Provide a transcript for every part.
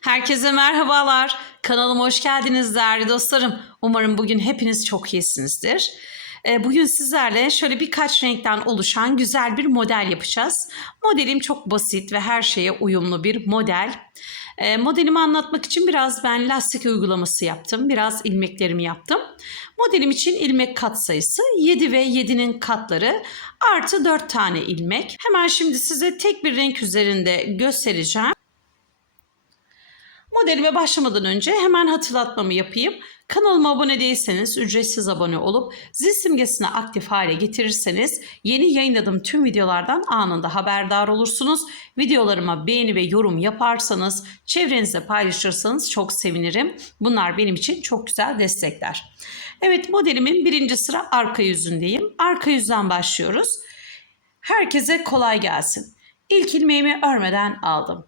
Herkese merhabalar. Kanalıma hoş geldiniz değerli dostlarım. Umarım bugün hepiniz çok iyisinizdir. Ee, Bugün sizlerle şöyle birkaç renkten oluşan güzel bir model yapacağız. Modelim çok basit ve her şeye uyumlu bir model. Ee, Modelimi anlatmak için biraz ben lastik uygulaması yaptım. Biraz ilmeklerimi yaptım. Modelim için ilmek kat sayısı 7 ve 7'nin katları artı 4 tane ilmek. Hemen şimdi size tek bir renk üzerinde göstereceğim. Modelime başlamadan önce hemen hatırlatmamı yapayım. Kanalıma abone değilseniz ücretsiz abone olup zil simgesini aktif hale getirirseniz yeni yayınladığım tüm videolardan anında haberdar olursunuz. Videolarıma beğeni ve yorum yaparsanız, çevrenizde paylaşırsanız çok sevinirim. Bunlar benim için çok güzel destekler. Evet modelimin birinci sıra arka yüzündeyim. Arka yüzden başlıyoruz. Herkese kolay gelsin. İlk ilmeğimi örmeden aldım.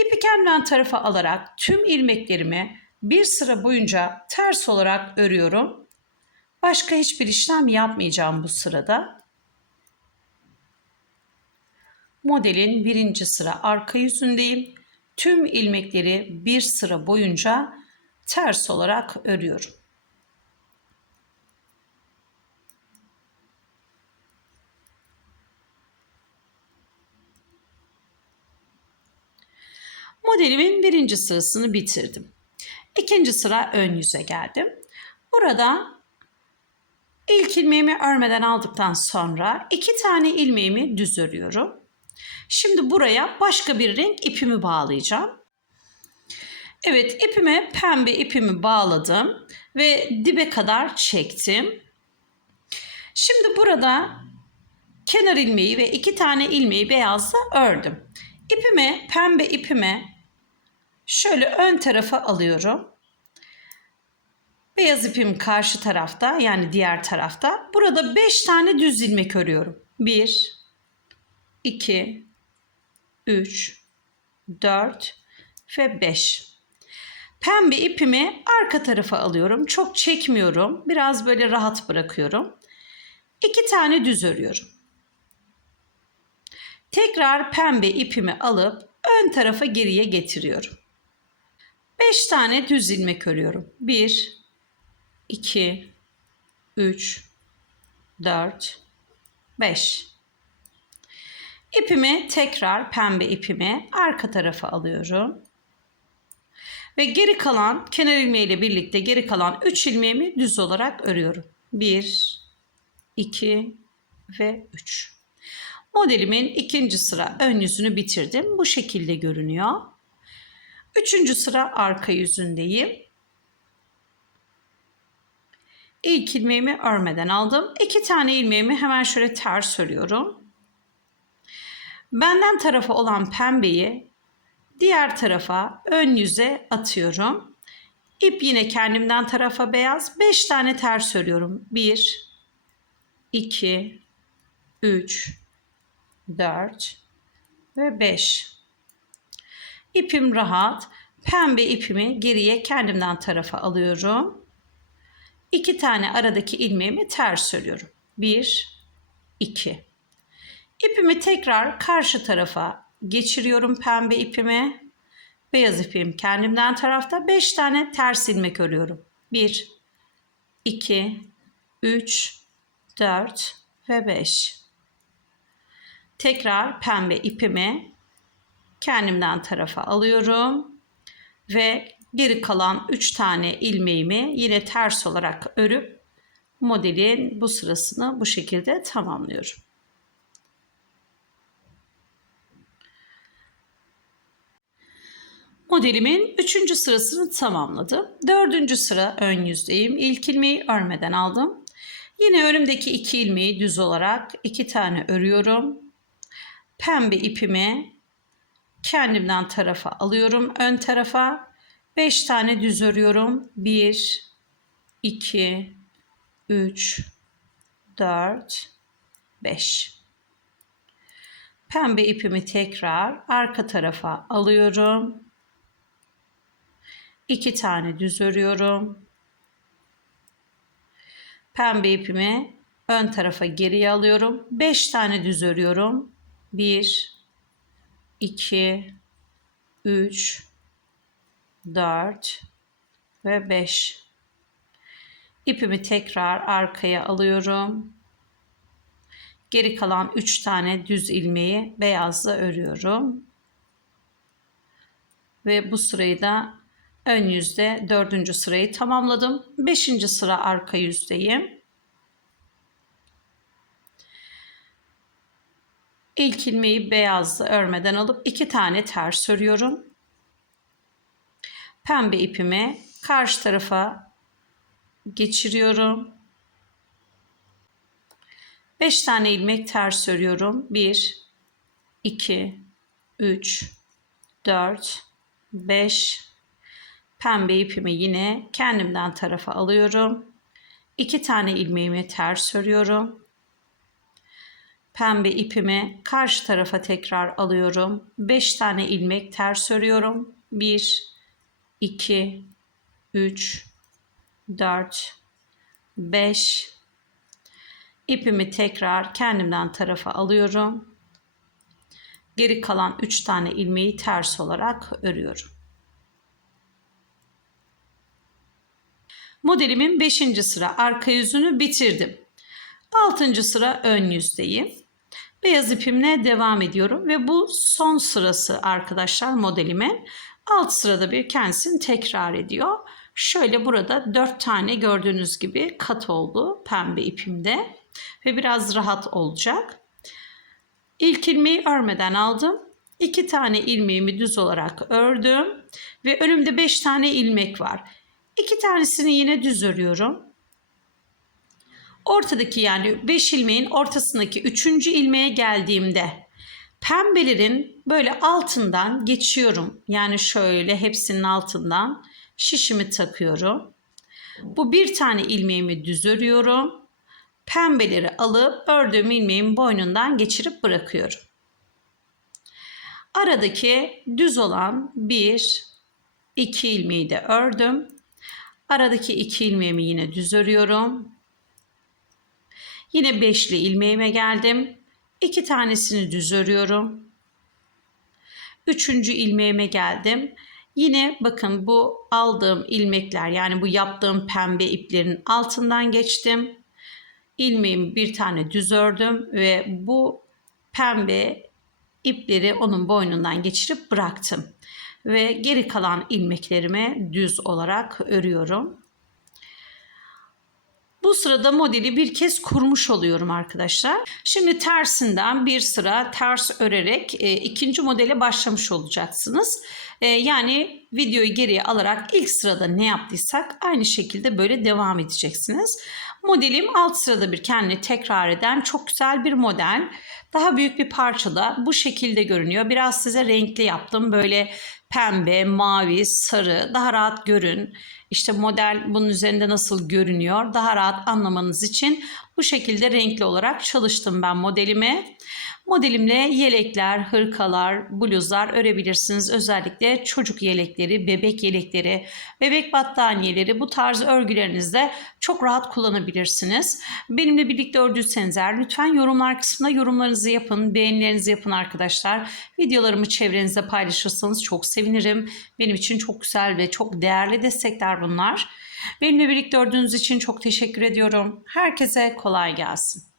İpi kendimden tarafa alarak tüm ilmeklerimi bir sıra boyunca ters olarak örüyorum. Başka hiçbir işlem yapmayacağım bu sırada. Modelin birinci sıra arka yüzündeyim. Tüm ilmekleri bir sıra boyunca ters olarak örüyorum. Modelimin birinci sırasını bitirdim. İkinci sıra ön yüze geldim. Burada ilk ilmeğimi örmeden aldıktan sonra iki tane ilmeğimi düz örüyorum. Şimdi buraya başka bir renk ipimi bağlayacağım. Evet ipime pembe ipimi bağladım ve dibe kadar çektim. Şimdi burada kenar ilmeği ve iki tane ilmeği beyazla ördüm. İpimi pembe ipime şöyle ön tarafa alıyorum. Beyaz ipim karşı tarafta yani diğer tarafta. Burada 5 tane düz ilmek örüyorum. 1 2 3 4 ve 5. Pembe ipimi arka tarafa alıyorum. Çok çekmiyorum. Biraz böyle rahat bırakıyorum. 2 tane düz örüyorum. Tekrar pembe ipimi alıp ön tarafa geriye getiriyorum. 5 tane düz ilmek örüyorum. 1 2 3 4 5 İpimi tekrar pembe ipimi arka tarafa alıyorum. Ve geri kalan kenar ilmeği ile birlikte geri kalan 3 ilmeğimi düz olarak örüyorum. 1 2 ve 3. Modelimin ikinci sıra ön yüzünü bitirdim. Bu şekilde görünüyor. Üçüncü sıra arka yüzündeyim. İlk ilmeğimi örmeden aldım. İki tane ilmeğimi hemen şöyle ters örüyorum. Benden tarafa olan pembeyi diğer tarafa ön yüze atıyorum. İp yine kendimden tarafa beyaz. 5 tane ters örüyorum. 1 2 3 4 ve 5. İpim rahat. Pembe ipimi geriye kendimden tarafa alıyorum. İki tane aradaki ilmeğimi ters örüyorum. Bir, iki. İpimi tekrar karşı tarafa geçiriyorum pembe ipimi. Beyaz ipim kendimden tarafta beş tane ters ilmek örüyorum. Bir, iki, üç, dört ve beş. Tekrar pembe ipimi kendimden tarafa alıyorum ve geri kalan 3 tane ilmeğimi yine ters olarak örüp modelin bu sırasını bu şekilde tamamlıyorum. Modelimin 3. sırasını tamamladım. 4. sıra ön yüzdeyim. İlk ilmeği örmeden aldım. Yine önümdeki iki ilmeği düz olarak iki tane örüyorum. Pembe ipimi kendimden tarafa alıyorum ön tarafa. 5 tane düz örüyorum. 1 2 3 4 5 pembe ipimi tekrar arka tarafa alıyorum. 2 tane düz örüyorum. Pembe ipimi ön tarafa geriye alıyorum. 5 tane düz örüyorum. 1 2 3 4 ve 5. İpimi tekrar arkaya alıyorum. Geri kalan 3 tane düz ilmeği beyazla örüyorum. Ve bu sırayı da ön yüzde dördüncü sırayı tamamladım. Beşinci sıra arka yüzdeyim. İlk ilmeği beyazla örmeden alıp iki tane ters örüyorum. Pembe ipimi karşı tarafa geçiriyorum. 5 tane ilmek ters örüyorum. 1 2 3 4 5 pembe ipimi yine kendimden tarafa alıyorum. 2 tane ilmeğimi ters örüyorum. Pembe ipimi karşı tarafa tekrar alıyorum. 5 tane ilmek ters örüyorum. 1 2 3 4 5 İpimi tekrar kendimden tarafa alıyorum. Geri kalan 3 tane ilmeği ters olarak örüyorum. Modelimin 5. sıra arka yüzünü bitirdim. 6. sıra ön yüzdeyim. Beyaz ipimle devam ediyorum ve bu son sırası arkadaşlar modelimin. Alt sırada bir kendisini tekrar ediyor. Şöyle burada 4 tane gördüğünüz gibi kat oldu pembe ipimde ve biraz rahat olacak. İlk ilmeği örmeden aldım. 2 tane ilmeğimi düz olarak ördüm ve önümde 5 tane ilmek var. 2 tanesini yine düz örüyorum. Ortadaki yani 5 ilmeğin ortasındaki 3. ilmeğe geldiğimde pembelerin böyle altından geçiyorum. Yani şöyle hepsinin altından şişimi takıyorum. Bu bir tane ilmeğimi düz örüyorum pembeleri alıp ördüğüm ilmeğin boynundan geçirip bırakıyorum. Aradaki düz olan bir, iki ilmeği de ördüm. Aradaki iki ilmeğimi yine düz örüyorum. Yine beşli ilmeğime geldim. İki tanesini düz örüyorum. Üçüncü ilmeğime geldim. Yine bakın bu aldığım ilmekler yani bu yaptığım pembe iplerin altından geçtim ilmeğimi bir tane düz ördüm ve bu pembe ipleri onun boynundan geçirip bıraktım. Ve geri kalan ilmeklerimi düz olarak örüyorum. Bu sırada modeli bir kez kurmuş oluyorum arkadaşlar. Şimdi tersinden bir sıra ters örerek e, ikinci modele başlamış olacaksınız. E, yani videoyu geriye alarak ilk sırada ne yaptıysak aynı şekilde böyle devam edeceksiniz. Modelim alt sırada bir kendini tekrar eden çok güzel bir model. Daha büyük bir parçada bu şekilde görünüyor. Biraz size renkli yaptım. Böyle pembe, mavi, sarı daha rahat görün. İşte model bunun üzerinde nasıl görünüyor daha rahat anlamanız için bu şekilde renkli olarak çalıştım ben modelimi. Modelimle yelekler, hırkalar, bluzlar örebilirsiniz. Özellikle çocuk yelekleri, bebek yelekleri, bebek battaniyeleri bu tarz örgülerinizde çok rahat kullanabilirsiniz. Benimle birlikte ördüyseniz eğer lütfen yorumlar kısmında yorumlarınızı yapın, beğenilerinizi yapın arkadaşlar. Videolarımı çevrenizde paylaşırsanız çok sevinirim. Benim için çok güzel ve çok değerli destekler bunlar. Benimle birlikte ördüğünüz için çok teşekkür ediyorum. Herkese kolay gelsin.